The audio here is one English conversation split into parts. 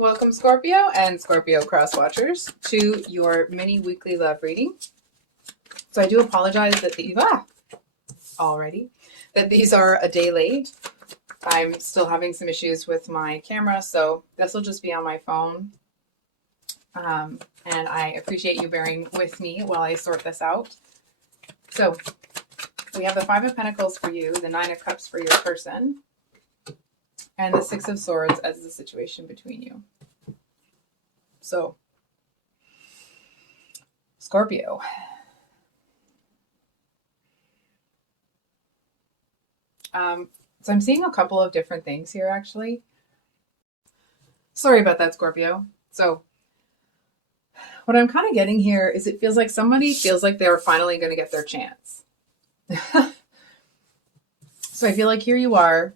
Welcome, Scorpio and Scorpio cross watchers, to your mini weekly love reading. So I do apologize that these are a day late. I'm still having some issues with my camera, so this will just be on my phone. And I appreciate you bearing with me while I sort this out. So we have the Five of Pentacles for you, the Nine of Cups for your person, and the Six of Swords as the situation between you. So, Scorpio. So I'm seeing a couple of different things here, actually. Sorry about that, Scorpio. So what I'm kind of getting here is it feels like somebody feels like they're finally going to get their chance. So I feel like here you are.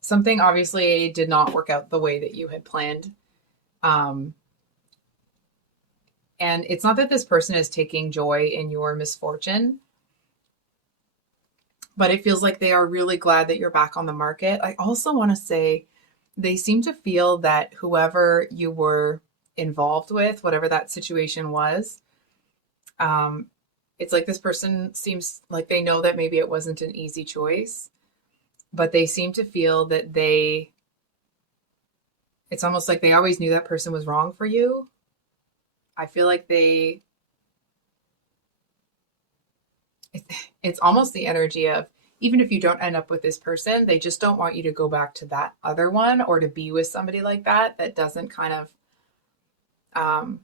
Something obviously did not work out the way that you had planned. And it's not that this person is taking joy in your misfortune, but it feels like they are really glad that you're back on the market. I also want to say they seem to feel that whoever you were involved with, whatever that situation was, it's like this person seems like they know that maybe it wasn't an easy choice, but they seem to feel that it's almost like they always knew that person was wrong for you. I feel like it's almost the energy of, even if you don't end up with this person, they just don't want you to go back to that other one or to be with somebody like that doesn't kind of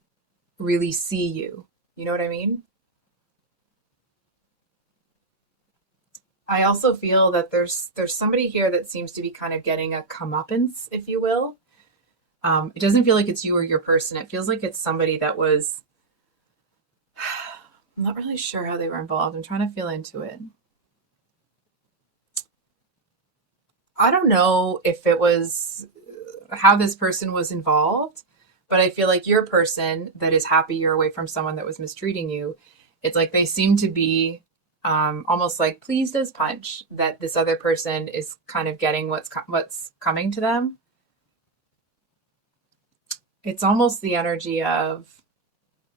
really see you. You know what I mean? I also feel that there's somebody here that seems to be kind of getting a comeuppance, if you will. It doesn't feel like it's you or your person. It feels like it's somebody that was, I'm not really sure how they were involved. I'm trying to feel into it. I don't know if it was how this person was involved, but I feel like your person that is happy you're away from someone that was mistreating you, it's like they seem to be almost like pleased as punch that this other person is kind of getting what's coming to them. It's almost the energy of,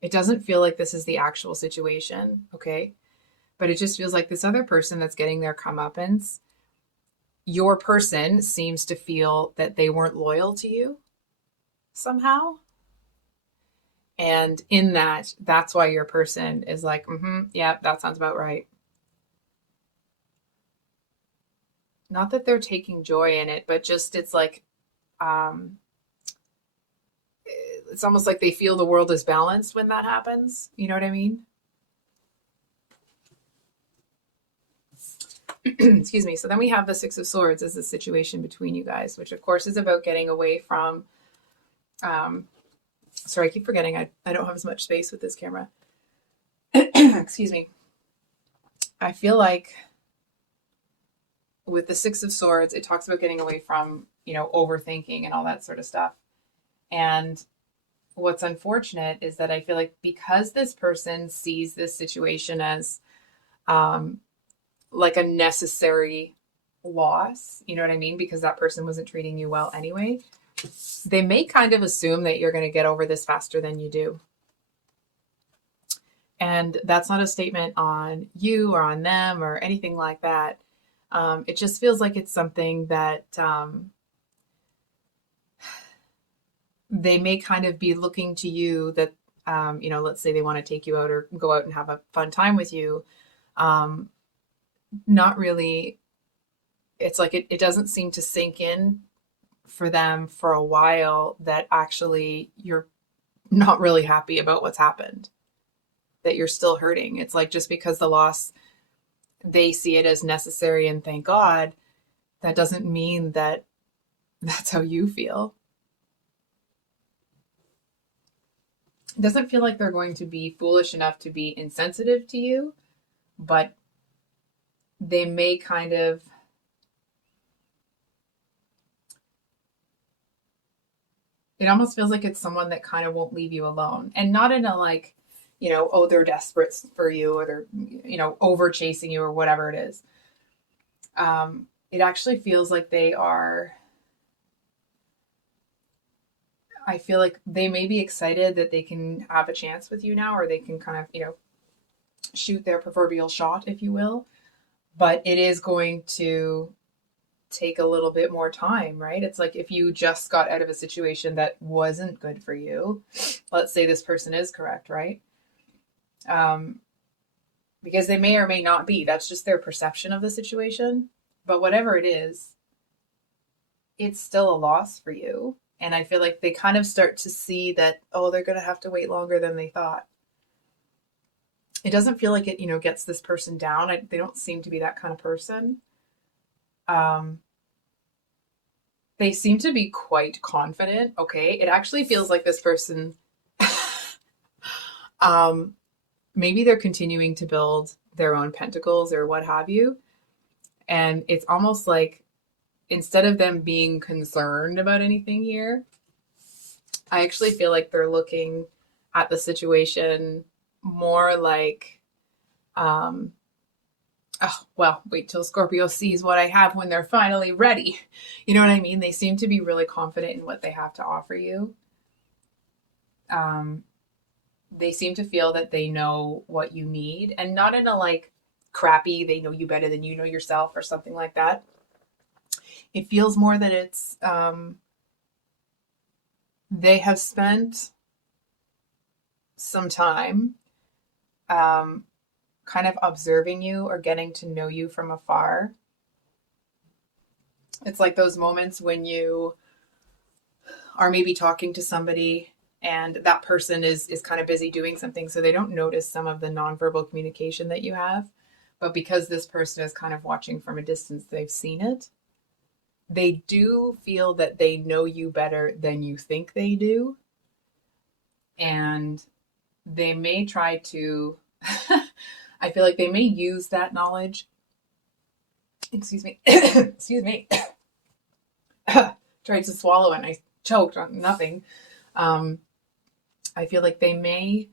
it doesn't feel like this is the actual situation, okay? But it just feels like this other person that's getting their comeuppance, your person seems to feel that they weren't loyal to you somehow. And in that's why your person is like, yeah, that sounds about right. Not that they're taking joy in it, but just it's like, it's almost like they feel the world is balanced when that happens. You know what I mean? Excuse me. So then we have the Six of Swords as the situation between you guys, which of course is about getting away from, sorry, I keep forgetting I don't have as much space with this camera. Excuse me. I feel like with the Six of Swords, it talks about getting away from, overthinking and all that sort of stuff. And what's unfortunate is that I feel like because this person sees this situation as like a necessary loss, you know what I mean? Because that person wasn't treating you well anyway, they may kind of assume that you're going to get over this faster than you do. And that's not a statement on you or on them or anything like that. It just feels like it's something that they may kind of be looking to you that, let's say they want to take you out or go out and have a fun time with you. Not really. It's like it doesn't seem to sink in for them for a while that actually you're not really happy about what's happened, that you're still hurting. It's like just because the loss, they see it as necessary and thank God, that doesn't mean that that's how you feel. It doesn't feel like they're going to be foolish enough to be insensitive to you, but they may kind of, it almost feels like it's someone that kind of won't leave you alone. And not in a like, oh, they're desperate for you or they're, over chasing you or whatever it is. It actually feels like they are I feel like they may be excited that they can have a chance with you now, or they can kind of, shoot their proverbial shot, if you will. But it is going to take a little bit more time, right? It's like if you just got out of a situation that wasn't good for you, let's say this person is correct, right? Um, because they may or may not be. That's just their perception of the situation. But whatever it is, it's still a loss for you. And I feel like they kind of start to see that, oh, they're going to have to wait longer than they thought. It doesn't feel like it, gets this person down. They don't seem to be that kind of person. Um, they seem to be quite confident. Okay. It actually feels like this person, um, maybe they're continuing to build their own pentacles or what have you. And it's almost like instead of them being concerned about anything here, I actually feel like they're looking at the situation more like, oh, well, wait till Scorpio sees what I have when they're finally ready. You know what I mean? They seem to be really confident in what they have to offer you. They seem to feel that they know what you need, and not in a like crappy, they know you better than you know yourself or something like that. It feels more that it's, they have spent some time kind of observing you or getting to know you from afar. It's like those moments when you are maybe talking to somebody and that person is kind of busy doing something, so they don't notice some of the nonverbal communication that you have. But because this person is kind of watching from a distance, they've seen it. They do feel that they know you better than you think they do. And they may try to, I feel like they may use that knowledge. Excuse me. Excuse me. Tried to swallow and I choked on nothing. I feel like they may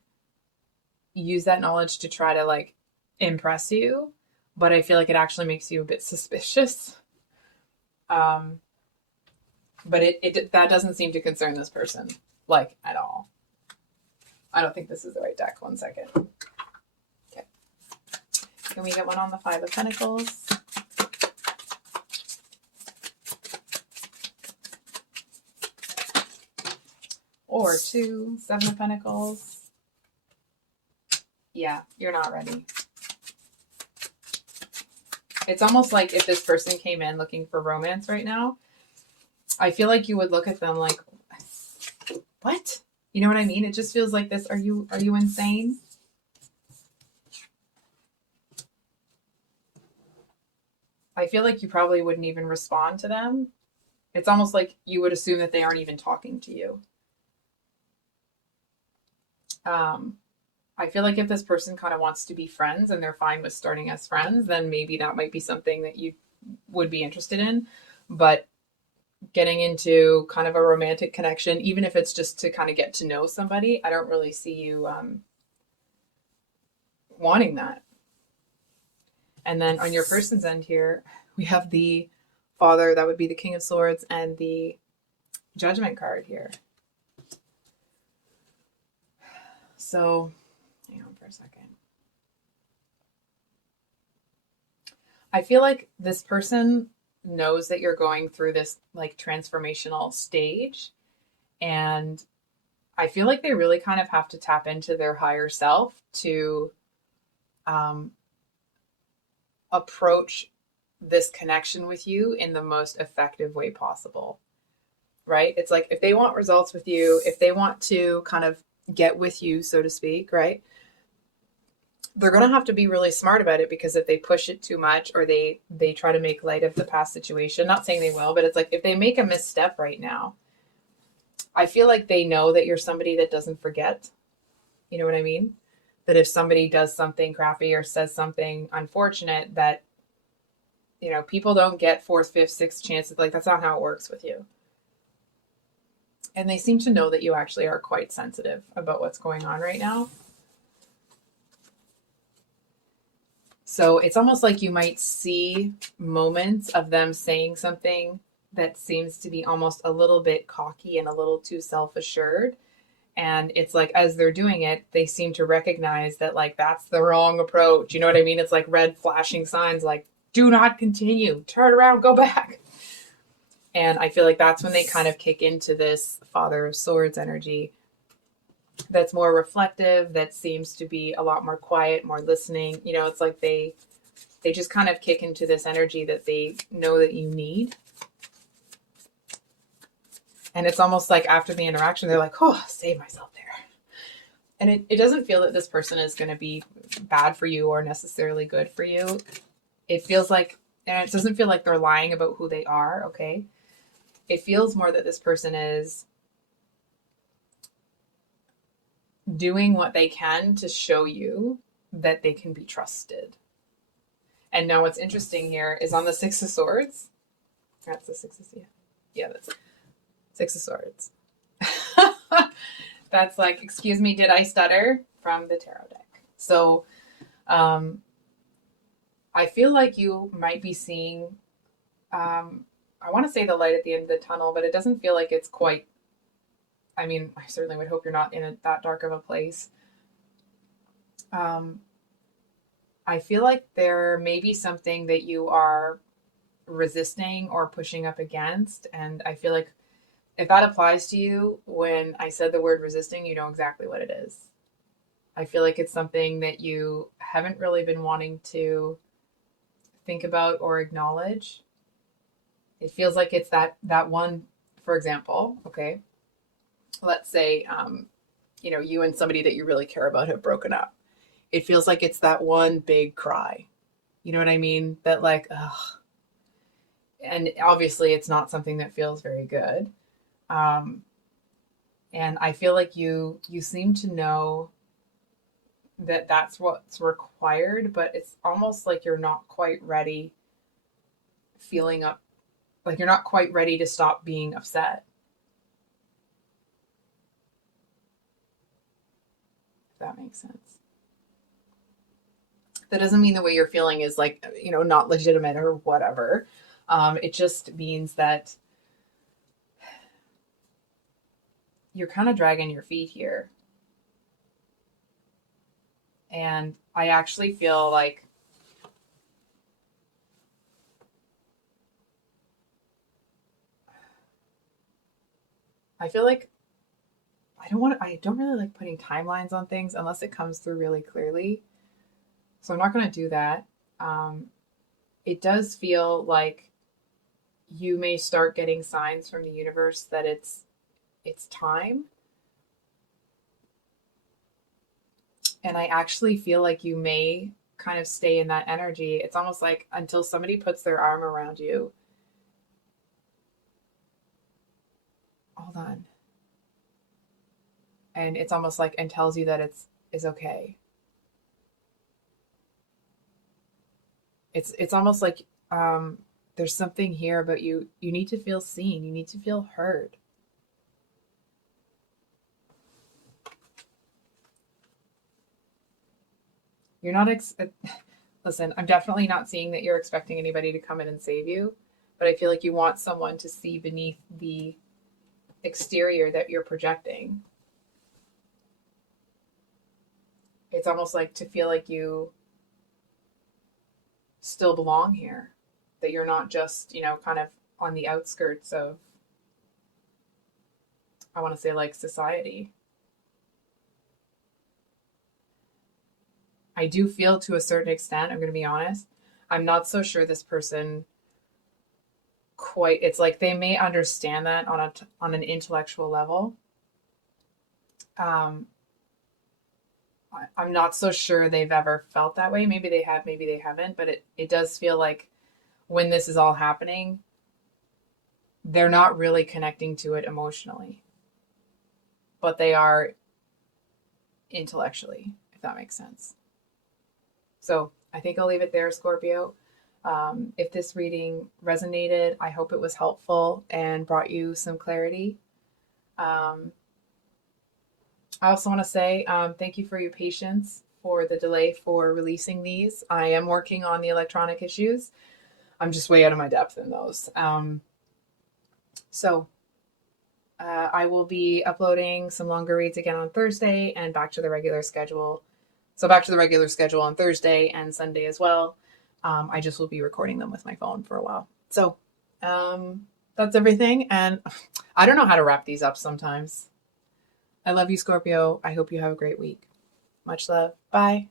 use that knowledge to try to like impress you, but I feel like it actually makes you a bit suspicious. But it that doesn't seem to concern this person like at all. I don't think this is the right deck. One second. Okay. Can we get one on the Five of Pentacles? Or two, Seven of Pentacles. Yeah, you're not ready. It's almost like if this person came in looking for romance right now, I feel like you would look at them like, what? You know what I mean? It just feels like this. Are you insane? I feel like you probably wouldn't even respond to them. It's almost like you would assume that they aren't even talking to you. I feel like if this person kind of wants to be friends and they're fine with starting as friends, then maybe that might be something that you would be interested in. But getting into kind of a romantic connection, even if it's just to kind of get to know somebody, I don't really see you wanting that. And then on your person's end here, we have the Father, that would be the King of Swords, and the Judgment card here. So, hang on for a second. I feel like this person knows that you're going through this like transformational stage, and I feel like they really kind of have to tap into their higher self to approach this connection with you in the most effective way possible, right? It's like if they want results with you, if they want to kind of get with you, so to speak, right? They're going to have to be really smart about it, because if they push it too much or they try to make light of the past situation, not saying they will, but it's like if they make a misstep right now, I feel like they know that you're somebody that doesn't forget. You know what I mean? That if somebody does something crappy or says something unfortunate, that, people don't get fourth, fifth, sixth chances. Like, that's not how it works with you. And they seem to know that you actually are quite sensitive about what's going on right now. So it's almost like you might see moments of them saying something that seems to be almost a little bit cocky and a little too self-assured. And it's like, as they're doing it, they seem to recognize that, like, that's the wrong approach. You know what I mean? It's like red flashing signs, like, do not continue, turn around, go back. And I feel like that's when they kind of kick into this Father of Swords energy that's more reflective, that seems to be a lot more quiet, more listening. You know, it's like they just kind of kick into this energy that they know that you need. And it's almost like after the interaction, they're like, oh, save myself there. And it doesn't feel that this person is going to be bad for you or necessarily good for you. It feels like, and it doesn't feel like they're lying about who they are, okay? It feels more that this person is doing what they can to show you that they can be trusted. And now what's interesting here is on the Six of Swords. That's the Six of Swords. Yeah, that's Six of Swords. That's like, excuse me, did I stutter? From the tarot deck. So I feel like you might be seeing, I want to say the light at the end of the tunnel, but it doesn't feel like it's quite, I mean, I certainly would hope you're not in that dark of a place. I feel like there may be something that you are resisting or pushing up against. And I feel like if that applies to you, when I said the word resisting, you know exactly what it is. I feel like it's something that you haven't really been wanting to think about or acknowledge. It feels like it's that one, for example, okay, let's say, you know, you and somebody that you really care about have broken up. It feels like it's that one big cry. You know what I mean? That like, ugh. And obviously it's not something that feels very good. And I feel like you seem to know that that's what's required, but it's almost like you're not quite ready feeling up, like you're not quite ready to stop being upset. If that makes sense. That doesn't mean the way you're feeling is like, you know, not legitimate or whatever. It just means that you're kind of dragging your feet here. And I actually feel like I don't really like putting timelines on things unless it comes through really clearly. So I'm not going to do that. It does feel like you may start getting signs from the universe that it's time. And I actually feel like you may kind of stay in that energy. It's almost like until somebody puts their arm around you. Hold on. And it's almost like, and tells you that it's okay. It's almost like there's something here, but you need to feel seen. You need to feel heard. You're not listen, I'm definitely not seeing that you're expecting anybody to come in and save you, but I feel like you want someone to see beneath the exterior that you're projecting. It's almost like to feel like you still belong here, that you're not just, you know, kind of on the outskirts of, I want to say, like, society. I do feel to a certain extent, I'm going to be honest, I'm not so sure this person quite, it's like they may understand that on an intellectual level. I'm not so sure they've ever felt that way. Maybe they have, maybe they haven't, but it does feel like when this is all happening, they're not really connecting to it emotionally, but they are intellectually, if that makes sense. So I think I'll leave it there, Scorpio. If this reading resonated, I hope it was helpful and brought you some clarity. I also want to say thank you for your patience, for the delay for releasing these. I am working on the electronic issues. I'm just way out of my depth in those. So I will be uploading some longer reads again on Thursday and back to the regular schedule. So back to the regular schedule on Thursday and Sunday as well. I just will be recording them with my phone for a while. So that's everything. And I don't know how to wrap these up sometimes. I love you, Scorpio. I hope you have a great week. Much love. Bye.